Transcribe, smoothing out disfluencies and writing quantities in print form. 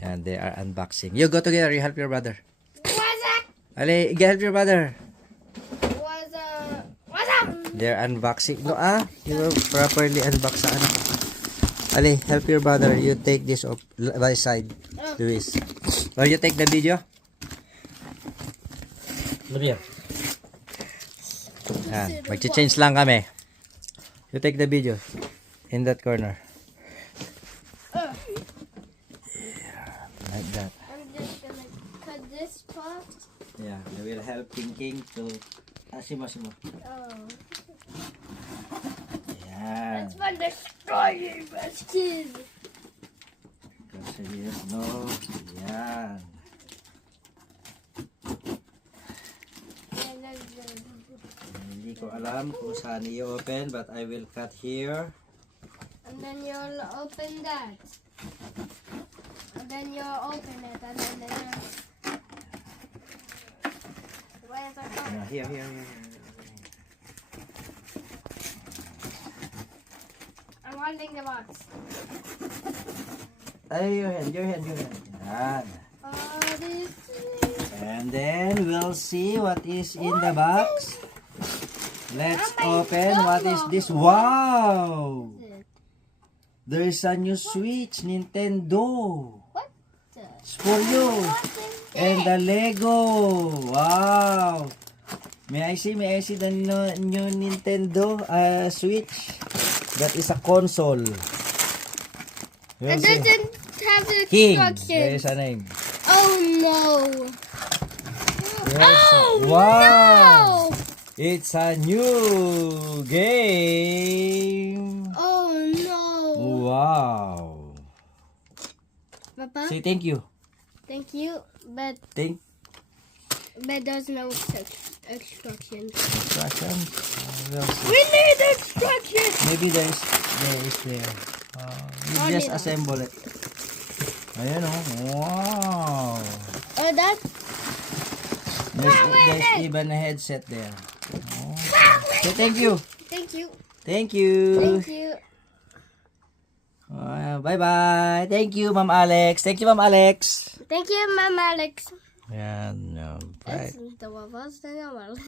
And they are unboxing. You go together. You help your brother. What's up? Ali, help your brother. What's up? What's up? They're unboxing. No, you will properly unbox sa anak. Ali, help your brother. You take this off by side. Luis. Or you take the video. Luis. Mag-change lang kami. You take the video. In that corner. Yeah, like that. I'm just gonna cut this part. Yeah, we will help King to... Simo. Oh. Yeah. That's when the story was kid. Kasi no. Yan. Hindi ko alam kung saan i-open, but I will cut here. And then you'll open that. And then you'll open it. And then where's the cut? Yeah, here. I'm holding the box. Ay, your hand. Yan. Oh, this is... And then we'll see what is in the box. Let's open. What is this? Wow! There is a new Switch, Nintendo. What? It's for you. And the Lego. Wow. May I see the new Nintendo Switch? That is a console. It doesn't have the King. instructions. There is a name. Oh no. Wow. No. It's a new game. Oh no. Wow. Papa, Say thank you. thank you, but there's no instructions. Instructions. We'll see. We need instructions. Maybe there is there. You just assemble it. Ayan o. Wow. Oh, that. There's even a headset there. Oh. Say thank you. Thank you. Thank you. Thank you. Bye-bye. Thank you, Ma'am Alex. Thank you, Ma'am Alex. Thank you, Ma'am Alex. Yan. Bye. That's the one.